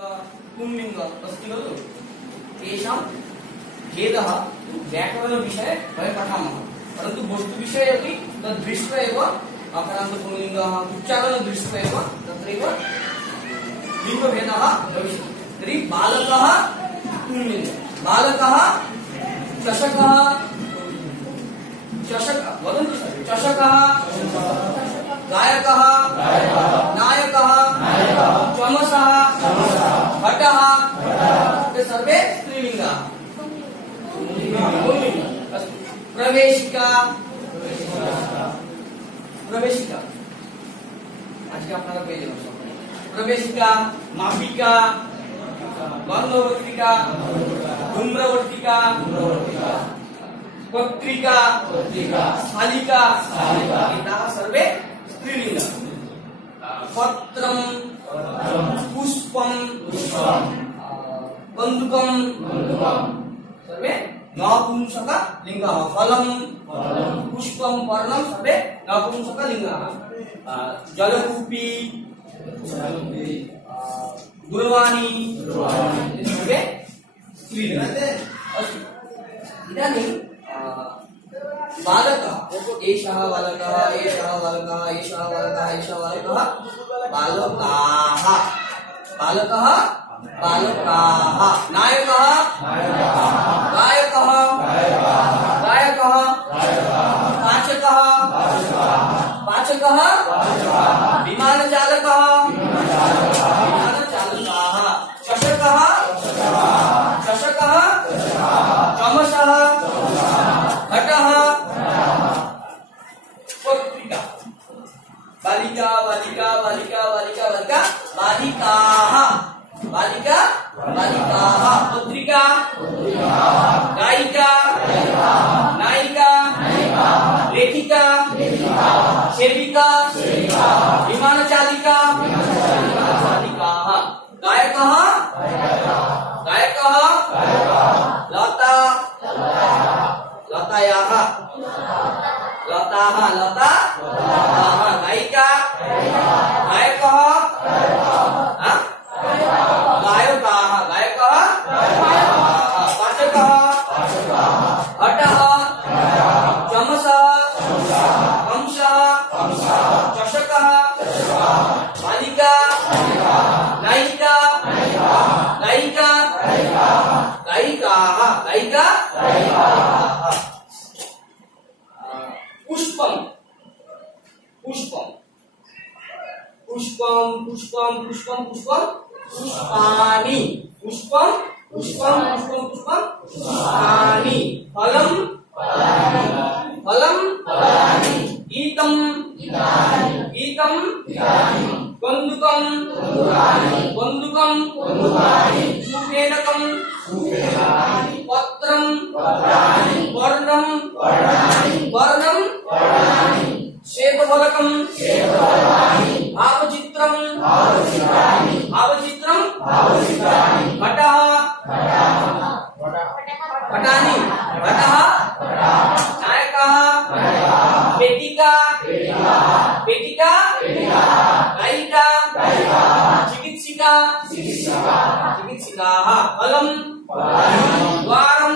पुंलिंग अस्ति खलु तेषां भेदः व्याकरणविषये वयं पठामः, परन्तु वस्तुविषये अपि तद् दृष्ट्वा एव अपरान्त पुंलिङ्गः उच्चारणं दृष्ट्वा एव तत्रैव लिङ्गभेदः भविष्यति। तर्हि बालकः पुंलिङ्गः, बालकः चषकः, चषक वदन्तु चषकः, गायकः, नायकः, चमसः, भटः, ते सर्वे स्त्रीलिङ्गाः। प्रवेशिका, प्रवेशिका आज के अपना पेज प्रवेशिका, मापिका, गन्धवर्तिका, धूम्रवर्तिका, पत्रिका, शालिका, एताः सर्वे स्त्रीलिङ्गाः। पत्रं, पुष्पं, बन्दुकं सर्वे नपुंसकलिङ्गाः। फलं, पुष्पं, पर्णं सर्वे नपुंसकलिङ्गाः। जलकूपी, दूरवाणी सर्वे स्त्रीलिङ्गाः। अस्तु, इदानीं बालकः, एषः बालकः, एषः बालकः, एषः बालकः, एषः बालकः, बालकाः, बालकः, बालकाः, नायकः, गायकः, गायकः, पाचकः, पाचकः, विमानचालकः, विमानचालकाः, चषकः, चषकः, चमसः, घटः, पत्रिका, बालिका, बालिका, बालिका, बालिका, बालिका, बालिकाः, बालिका, बालिकाः, पत्रिका, गायिका, नायिका, लेखिका, सेविका, विमानचालिका, चालिकाः, गायकः, गायकः, लता, लतायाः, लताः, लता, गायिका, गायकः, गायकाः, गायकः, पाचकः, भटः, चमसः, कंसः, चषकः, बालिका, नायिका, गायिका, गायिकाः, गायिका, पुष्पं, पुष्पं, पुष्पं, पुष्पं, पुष्पं, पुष्पं, पुष्पाणि, पुष्पं, पुष्पं, पुष्पं, पुष्पं, पुष्पाणि, फलं, फलं, गीतं, गीतं, बन्दुकं, बन्दुकं, सुफेनकं, पत्रं, वर्णं, वर्णं, श्वेतफलकं, भावचित्रं, भावचित्रं, घटः, घटानि, घटः, नायकः, पेटिका, पेटिका, गायिका, चिकित्सिका, चिकित्सिकाः, फलं, द्वारं,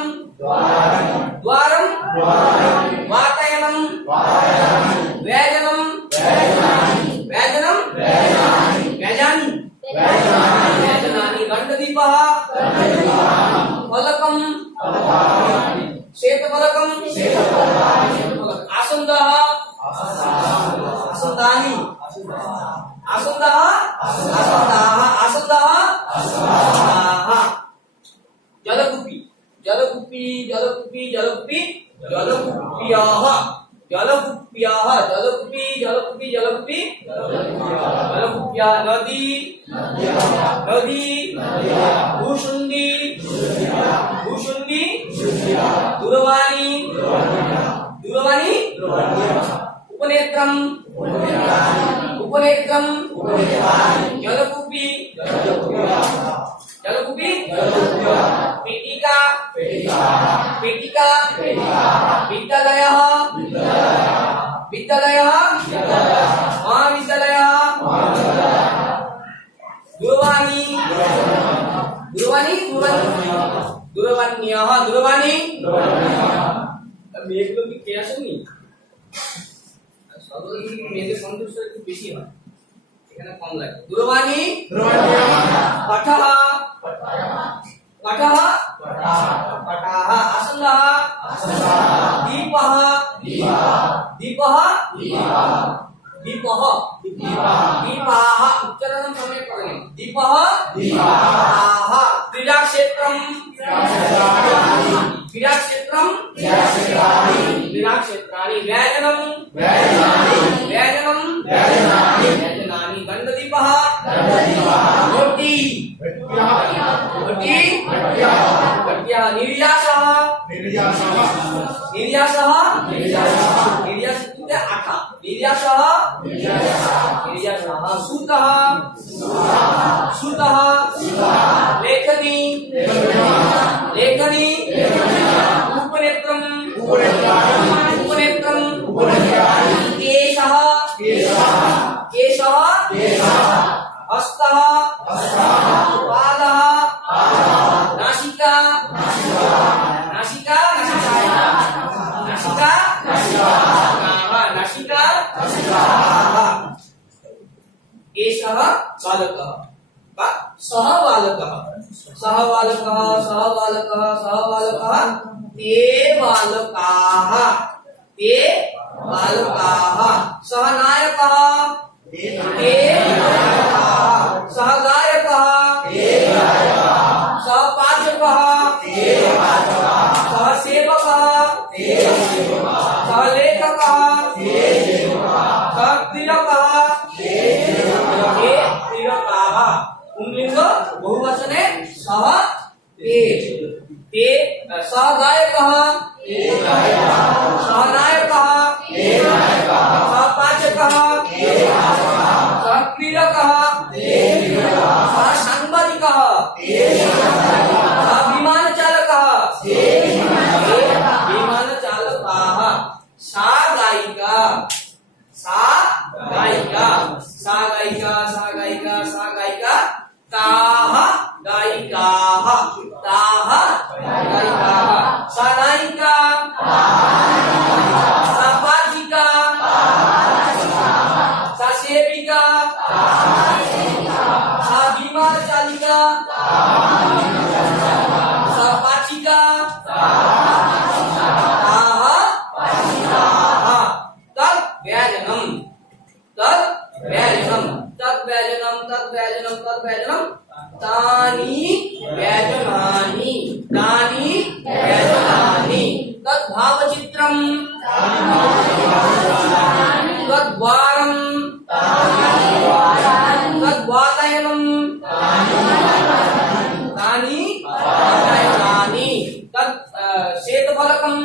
द्वारं, वातायनं, व्यजनं, व्यजनं, व्यजानि, व्यजनानि, गण्डदीपः, फलकं, श्वेतफलकं, आसन्दः, आसन्दानि, आसन्दः, आसन्दाः, आसन्दः, आसन्दाः। जलकूपी, जलकूपी, जलकूपी, जलकूपी, जलकूप्याः, जलकूप्याः, जलकूपी, जलकूपी, जलकूपी, जलकूप्या, नदी, नदी, भूषुण्डी, भूषुण्डी, दूरवाणी, दूरवाणी, उपनेत्रं, उपनेत्रं, जलकूपी, जलकूपी, पेटिका, पेटिका, विद्यालयः, विद्यालयः, महाविद्यालयः, दूरवाणी, दूरवाणी दूरवाण्यः दूरवाणी মেয়েগুলো কি কে আসেনি সর্বদা মেয়েদের সন্তুষ্ট একটু বেশি হয় এখানে কম লাগে दूरवाणी पठः पठः पठः आसन्दः दीपः दीपः दीपः दीपाः उच्चारणं सम्यक् करणीयं दीपः दीपाः क्रीडाक्षेत्रं क्रीडाक्षेत्रं क्रीडाक्षेत्राणि व्यजनं व्यजनानि दण्डदीपः रोटी भट्यः निर्यासः निर्यासः इत्युक्ते आटा निर्यासः सूतः सूतः लेखनी लेखनी उपनेत्रम् उपनेत्रम् केशः केशः हस्तः पादः नासिका नासिका नासिका नासिका एषः बालकः सः बालकः सः बालकः सः बालकः सः बालकः ते बालकाः ते बालकाः सः नायकः ते नायकाः सः गायकः ते गायकाः सः पाचकः ते पाचकाः सः सेवकः ते सेवकाः सः लेखकः ते लेखकाः सः क्रीडकः ते क्रीडकाः पुंलिंग बहुवचने सः ते ते सः गायकः ते गायकाः सः नायकः ते नायकाः सः पाचकः ते पाचकाः सः क्रीडकः ते क्रीडकाः सः सांबादिकः ते सांबादिकः सः विमानचालकः ते विमानचालकाः सा गायिका सा गायिका सा गायिका सा गायिका सा गायिका ताः गायिकाः ताः गायिकाः सा नायिका सा पाठिका सा सेविका सा विमानचालिका सा पाठिका ताः पाठिकाः तद्व्यजनं तद्व्यजनं तद्व्यजनं तद्व्यजनं तद्व्यजनं तानि व्यजनानि तानि व्यजनानि तद्भावचित्रं तद्वारं तद्वातायनं तानि वातायनानि तद् श्वेतफलकं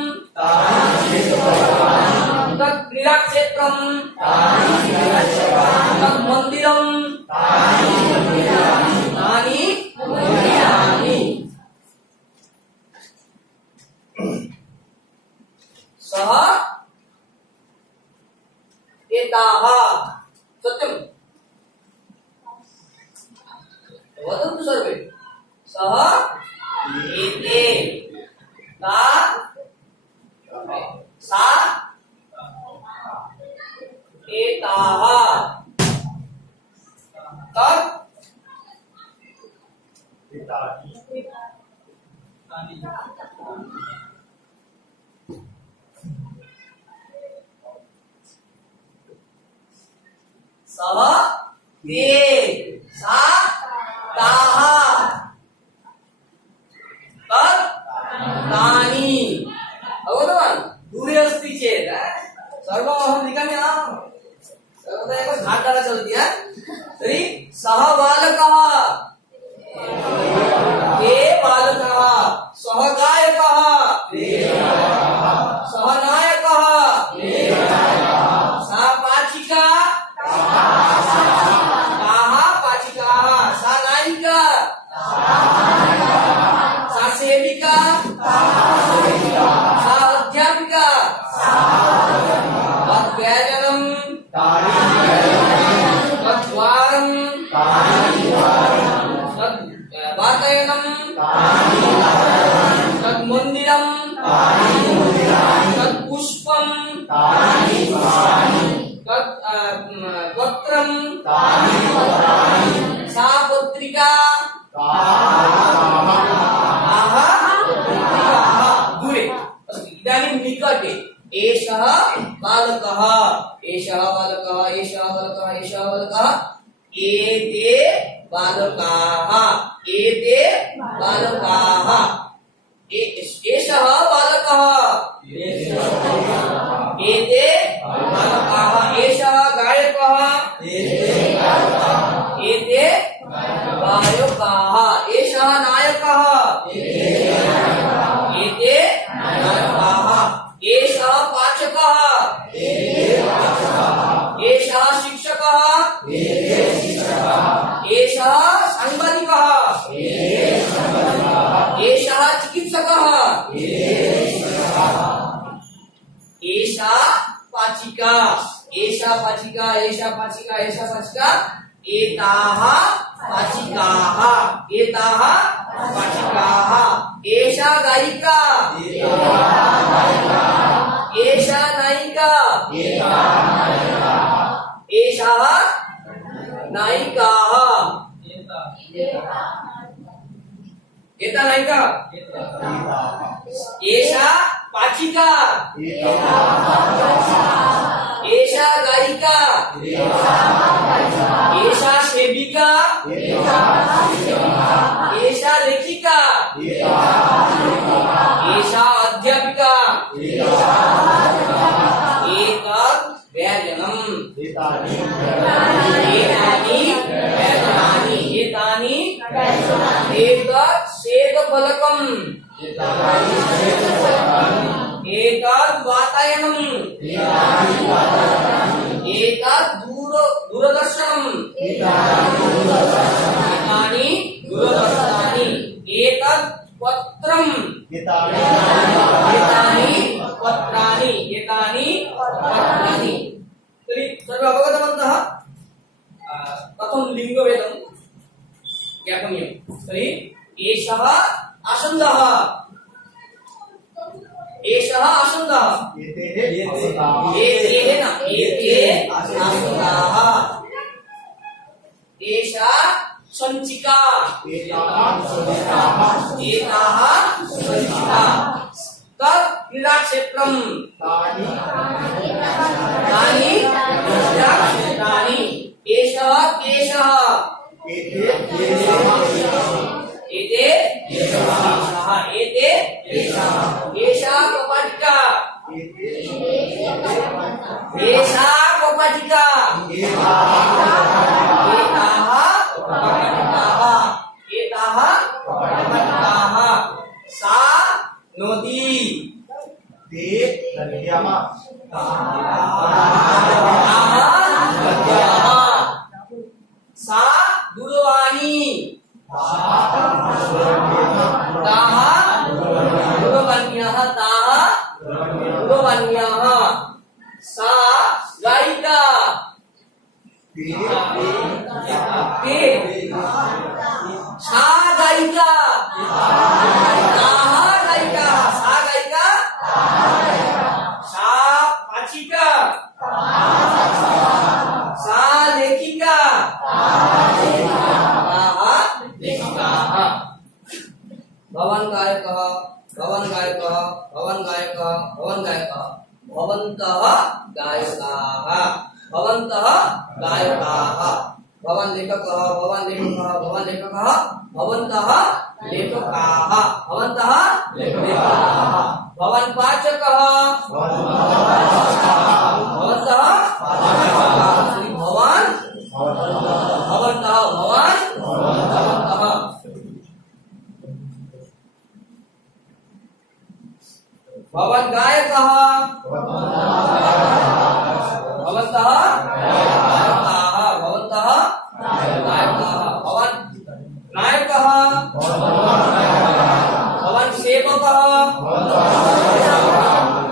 तद् क्रीडाक्षेत्रं तद् मन्दिरं तानि मन्दिराणि सः एताः सत्यं वदन्तु सर्वे सः एते ता सा एताः तत् सः ते सा ताः तत् तानि अवगतवान् दूरे अस्ति चेत् सर्वमहं लिखामि सर्वदा एव घाटाला चलति तर्हि सः बालकः ते बालकः सः गायकः सः नायकः सा पाठिका ताः पाठिकाः सा नायिका सा सेविका सा अध्यापिका तद्व्यजनं तद्वारं वातायनम तन्मंदिरम तत्पुष्पम तत्पत्रम सा पत्रिका दूरे इदानीं निकटे एषः बालकः एषः बालकः एषः बालकः एषः बालकः एते बालकाः एते बालकाः एषः बालकः एते बालकाः एषः गायकः एते गायकाः एषः नायकः एते नायकाः एषः पाचकः एषः शिक्षकः एषः सांबादिकः एषः चिकित्सकः एषा पाचिका एषा पाचिका एषा पाचिका एषा पाचिका एताः पाचिकाः एताः पाचिकाः एषा गायिका एषा नायिका एषः नायिकाः एता नायिका एषा पाचिका एषा गायिका एषा सेविका एषा लेखिका एषा अध्यापिका एतत् व्यजनम् एतानि व्यजनानि एतानि एतत् श्वेतफलकम् एतत् वातायनम् एतत् दूरदर्शनम् एतानि दूरदर्शनानि एतत् पत्रम् एतानि पत्राणि एतानि पत्राणि। तर्हि सर्वे अवगतवन्तः कथं लिङ्गभेदं ज्ञापनीयं। तर्हि एषः आसन्दः एषः आसन्दः एते आसन्दाः एषा सञ्चिका एताः सञ्चिका तत् क्रीडाक्षेत्रम् तानि क्रीडाक्षेत्राणि एषः केशः एते केशः एते एषा कपाटिका एषा कपाटिका एताः कपाटिकाः एताः कपाटिकाः सा नदी सा दूरवाणी ताः दूरवाण्याः ताः दूरवाण्याः सा गायिका सा गायिका ताः गायिका सा गायिका सा पाचिका सा लेखिका लेखिकाः। भवान् गायकः भवान् गायकः भवान् गायकः भवान् गायकः भवन्तः गायकाः भवन्तः गायकाः भवान् लेखकः भवान् लेखकः भवान् लेखकः भवन्तः लेखकाः भवन्तः लेखकाः भवान् पाचकः भवन्तः भवान् भवन्तः भवान् भवन्तः। भवान् गायकः भवन्तः गायकाः भवन्तः गायकाः भवान् नायकः भवान् सेवकः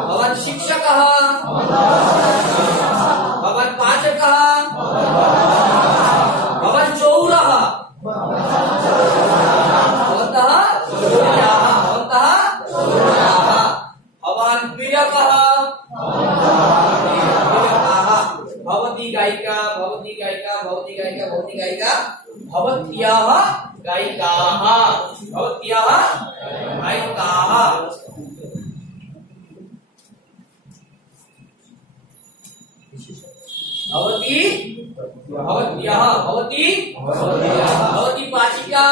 भवान् शिक्षकः भवान् पाचकः भवान् चौरः गायिकाः भवत्याः गायिकाः भवती भवत्याः भवती भवती पाचिका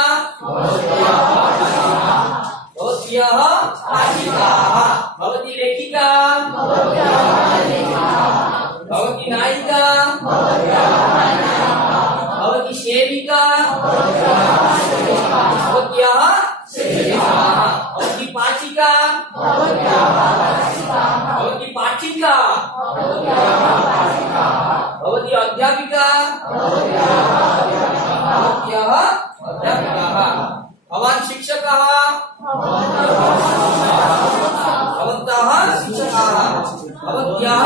भवत्याः पाचिकाः भवती लेखिका भवती नायिका भवती सेविका भवत्याः सेविकाः भवती पाचिका भवती पाठिका भवती अध्यापिका भवत्याः अध्यापिकाः भवान् शिक्षकः भवन्तः शिक्षकाः भवत्याः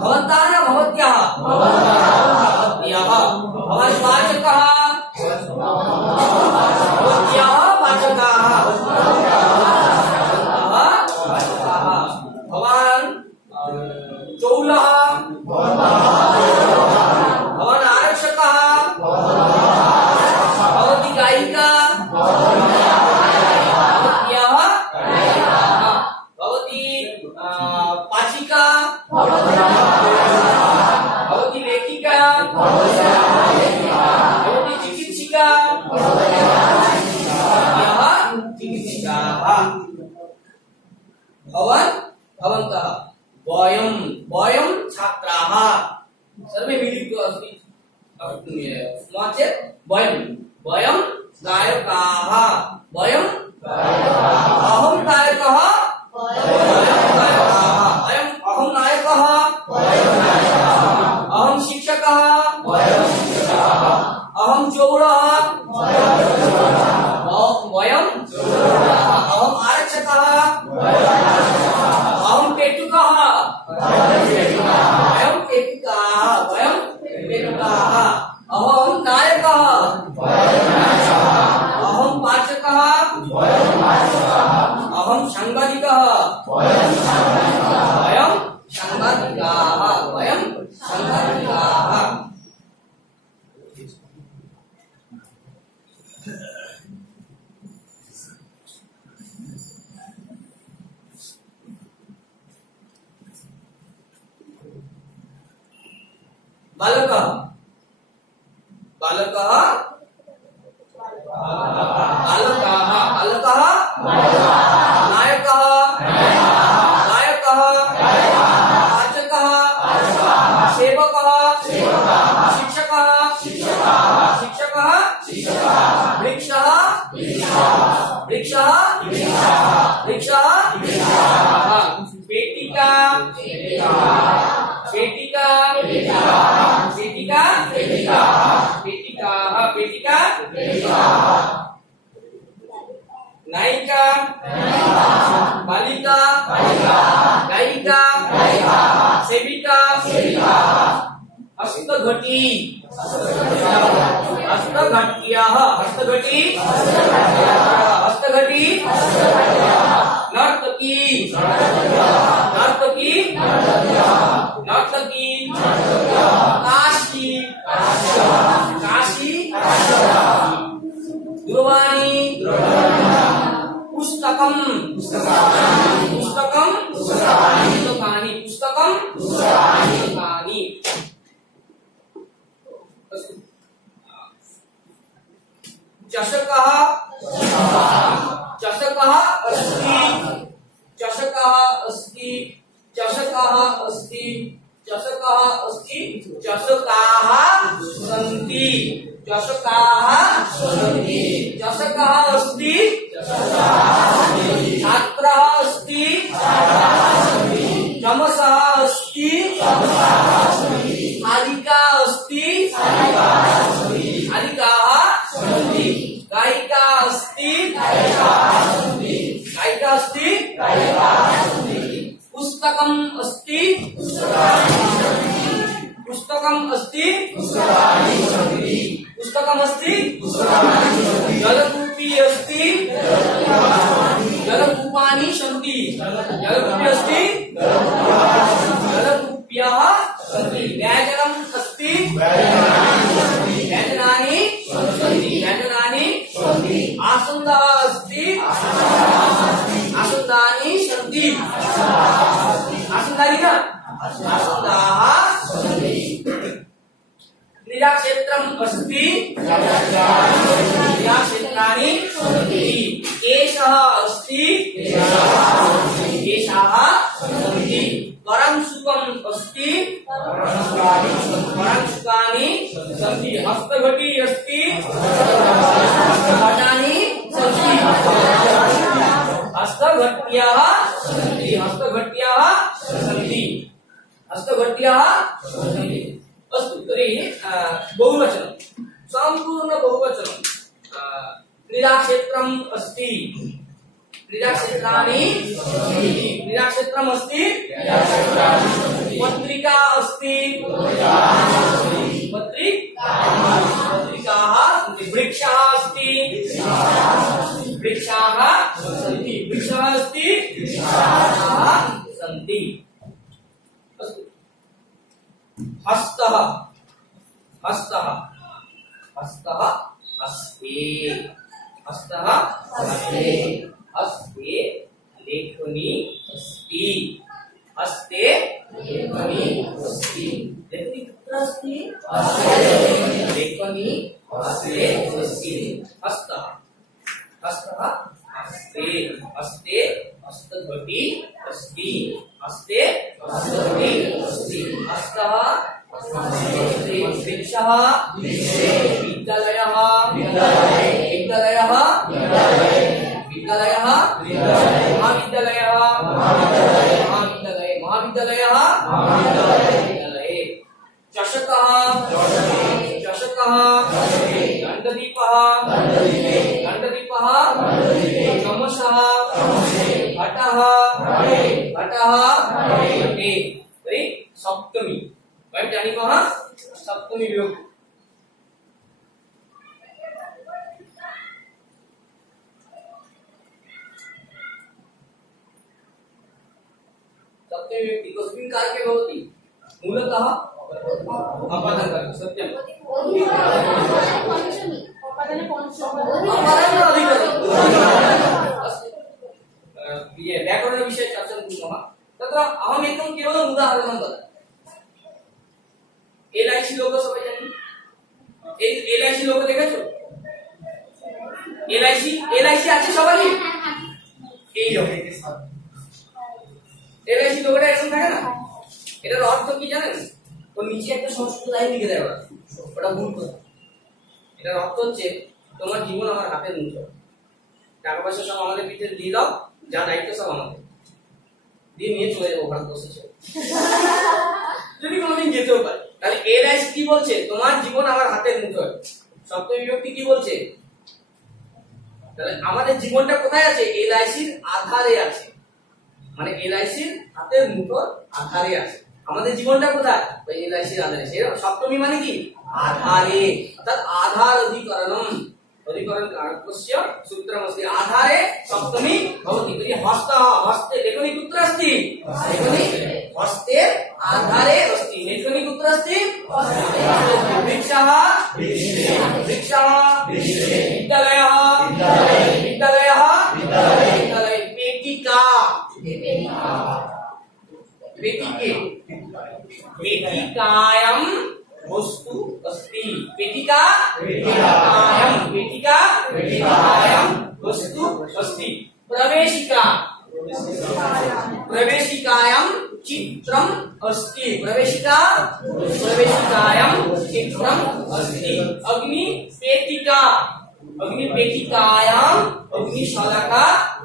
भवन्तः न भवत्याः भवत्याः भवान् पाचकः भवत्याः पाचकाः भवान् चौलः भवान् आरक्षकः भवती गायिका भवत्याः भवती पाचिका भवती लेखिका भवती चिकित्सिका भवत्याः चिकित्सिकाः भवान् भवन्तः वयं वयं छात्राः सर्वे मिलित्वा अस्ति स्मार्ट् चेत् वयं वयं गायकाः वयं अहं गायकः अहं नायकः अहं शिक्षकः अहं चौरः वयं अहं आरक्षकः अहं पेटुकः वयं पेटुकाः वयं पेटुकाः अहं नायकः अहं पाचकः अहं सांबादिकः वयं सांबादिकाः वयं सांबादिकाः बालकः बालकः बालकाः बालकः नायकः गायकः पाचकः सेवकः शिक्षकः शिक्षकः वृक्षः वृक्षः वृक्षः पेटिका पेटिका पेटिका पेटिकाः पेटिका नायिका बालिका गायिका सेविका हस्तघटी हस्तघट्याः हस्तघटी हस्तघटी नर्तकी नर्तकी नर्तकी काशी काशी दूरवाणी पुस्तकं पुस्तकं पुस्तकानि पुस्तकं पुस्तकानि चषकः चषकः अस्ति चषकः अस्ति चषकः अस्ति चषकः अस्ति चषकाः सन्ति चषकाः सन्ति चषकः अस्ति छात्रः अस्ति चमसः अस्ति थालिका अस्ति थालिकाः सन्ति गायिका अस्ति गायिका अस्ति पुस्तकम् अस्ति पुस्तकम् अस्ति पुस्तकम् अस्ति जलकूपी अस्ति जलकूपानि सन्ति जलकूपी अस्ति जलकूप्यः सन्ति व्यञ्जनम् अस्ति व्यञ्जनानि आसन्दः अस्ति आसन्दानि सन्ति आसन्दानि न आसन्दाः सन्ति क्रीडाक्षेत्रम् अस्ति क्रीडाक्षेत्राणि सन्ति केशः अस्ति केशाः सन्ति परंशुकम् अस्ति परंशुकानि सन्ति हस्तघटी अस्ति हस्तघटानि सन्ति हस्तघट्याः सन्ति हस्तघट्याः सन्ति हस्तघट्याः सन्ति अस्तु तर्हि बहुवचनं सम्पूर्ण बहुवचनं क्रीडाक्षेत्रम् अस्ति क्रीडाक्षेत्राणि क्रीडाक्षेत्रम् अस्ति पत्रिका अस्ति पत्रिकाः सन्ति वृक्षः अस्ति वृक्षाः सन्ति वृक्षः अस्ति वृक्षाः सन्ति अस्तु हस्तः हस्तः हस्तः अस्ति हस्तः अस्ति हस्ते लेखनी अस्ति हस्ते लेखनी अस्ति लेखनी कुत्र अस्ति लेखनी हस्ते अस्ति हस्तः हस्तः हस्ते हस्ते हस्तघटी अस्ति हस्ते हस्तघटी अस्ति हस्तः वृक्षः विद्यालयः विद्यालयः विद्यालयः महाविद्यालयः महाविद्यालयः विद्यालये चषकः चषकः दण्डदीपः दण्डदीपः चमसः घटः घटः घटे तर्हि सप्तमी वयं जानीमः सप्तमी विभक्ति सप्तमी विभक्ति कस्मिन् कारके भवति मूलतः अपादनकारक सत्यम् ये व्याकरणविषये चर्चां कुर्मः तत्र अहम् एकं केवलम् उदाहरणं वदामि LIC लोगो सबाई जानी LIC लोगो দেখেছো LIC আছে সবারই এই লোগো LIC লোগোটা এরকম থাকে না এটার অর্থ কি জানেন ওর নিচে একটা সংস্কৃত লাইন লিখে দেয় ওটা ভুল কথা এটার অর্থ হচ্ছে তোমার জীবন আমার হাতের মুঠোয় টাকা পয়সা সব আমাদের পিঠে দিয়ে দাও যা দায়িত্ব সব আমাদের দিয়ে নিয়ে চলে যাবো ভারতবর্ষে যদি কোনোদিন যেতেও পারে তাহলে LIC কি বলছে তোমার জীবন আমার হাতের মুঠোয় সপ্তমী বিভক্তি কি বলছে তাহলে আমাদের জীবনটা কোথায় আছে LICর আধারে আছে মানে LICর হাতের মুঠোর আধারে আছে আমাদের জীবনটা কোথায় ওই LICর আধারে সপ্তমী মানে কি आधारे अर्थात आधार अधिकरणम अधिकरण कारकस्य सूत्रमस्ति आधारे सप्तमी भवति तर्हि हस्तः हस्ते लेखनी कुत्र अस्ति लेखनी हस्ते आधारे अस्ति लेखनी कुत्र अस्ति वृक्षः वृक्षः विद्यालयः विद्यालयः विद्यालये पेटिका पेटिके पेटिकायां वस्तु अस्ति पेटिका पेटिकायां वस्तु अस्ति प्रवेशिका प्रवेशिकायां चित्रम् अस्ति प्रवेशिकायां चित्रम् अस्ति अग्निपेटिकायां अग्निशालाका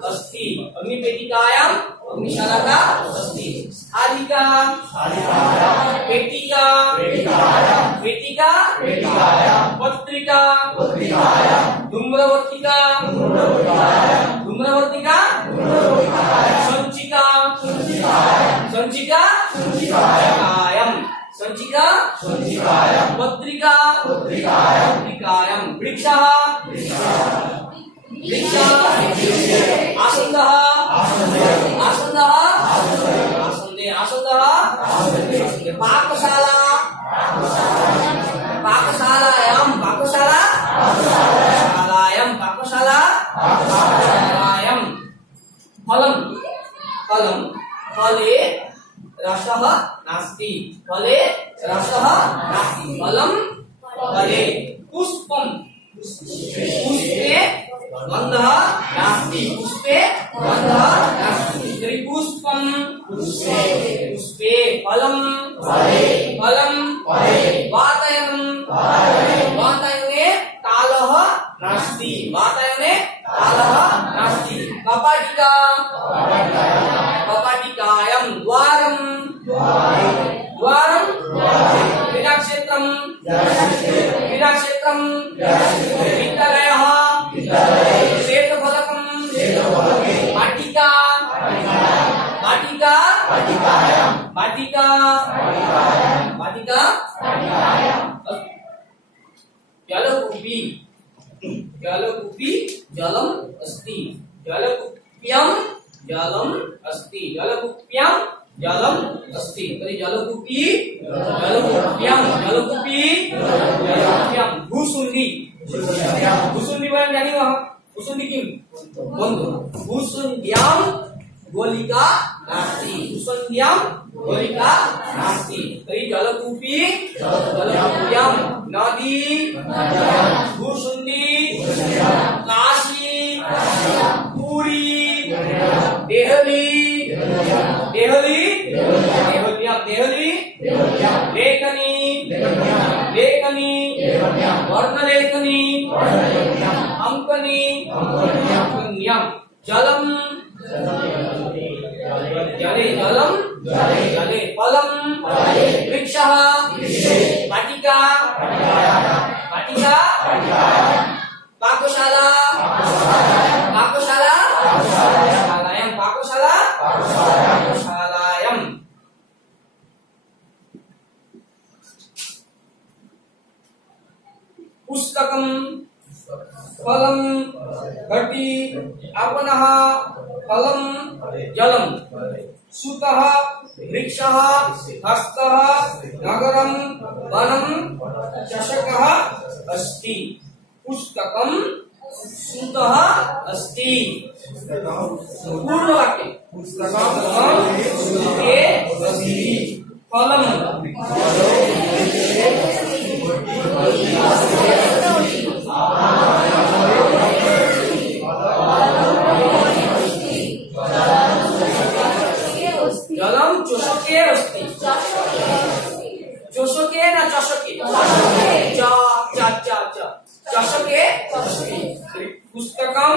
अस्ति अग्निपेटिकायां अग्निशालाका अस्ति स्थालिका पेटिका पत्रिका धूम्रवर्तिका संचिकायां पत्रिकायां वृक्षः आसन्दः पाकशाला नास्ति, वातायने कालः नास्ति। कपाटिका कपाटिकायां द्वारं द्वारं क्रीडाक्षेत्रं क्रीडाक्षेत्रं विद्यालयः श्वेतफलकं वाटिका वाटिका वाटिका वाटिका जलकूपी जलकूपी जलम अस्ति, जलकूप्यां जलम अस्ति, जलकूप्यां जलम अस्ति। तर्हि जलकूपी जलकूप्यां जलकूपी जलकूप्यां भूसुण्डी भूसुण्डी वयं जानीमः। भूसुण्डी किं बन्धु भूसुण्ड्यां गोलिका नास्ति, भूसुण्ड्यां गोलिका नास्ति। तर्हि जलकूपी जलकूप्यां नदी भूसुण्डी काशी पुरी देहली देहली देहली लेखनी लेखनी वर्णलेखनी अंकनी अंकन्यां जलम जले जलम जले फलम वृक्षः वाटिका वाटिका पाकशाला पाकशाला पाकशालायां पाकशाला पाकशालायां पुस्तकं फलं घटी आपनः फलं जलम सूतः वृक्षः हस्तः नगरं वनं चषकः अस्ति। पुस्तकं सूतः अस्ति। पूर्णवाक्य पुस्तकं सूते अस्ति फलं जलम चषके अस्ति। चषके ना चषके चषके पुस्तकं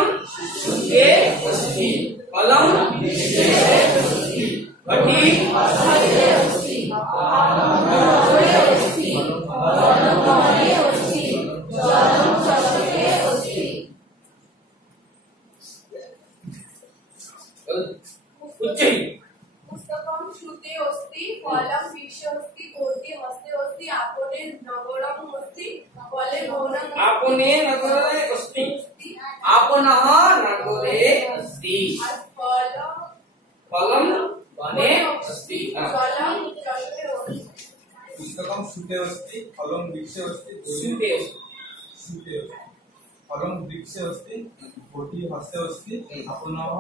सूते अस्ति फलं घटी पुस्तकं श्रुते अस्ति फलं वृक्षः अस्ति भवति हस्ते अस्ति आपणे नगरम् अस्ति फले भवनम् आपणे नगरे अस्ति आपणः नगरे अस्ति फलं वने अस्ति फलं चषके अस्ति पुस्तकं सूते अस्ति फलं वृक्षे अस्ति सूते सूते फलं वृक्षे अस्ति कोटि हस्ते अस्ति आपणः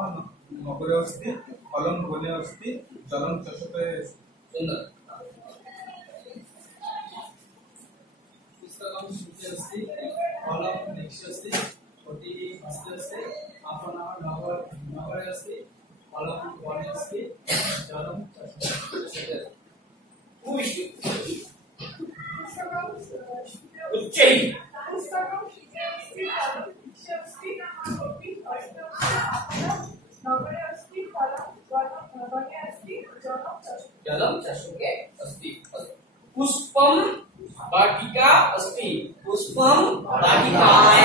नगरे अस्ति फलं वने अस्ति जलं चषके सुंदर पुस्तकं सूते अस्ति फलं वृक्षे अस्ति कोटि हस्ते अस्ति आपणः नगरे अस्ति फलं वने अस्ति जलं चषके उच्चैः पुस्तकं श्रुते अस्ति फलं वृक्षः अस्ति कोटि हस्ते अस्ति आपणे नगरे अस्ति फलं वने अस्ति जलं चषके अस्ति। पुष्पं वाटिका अस्ति पुष्पं वाटिकायां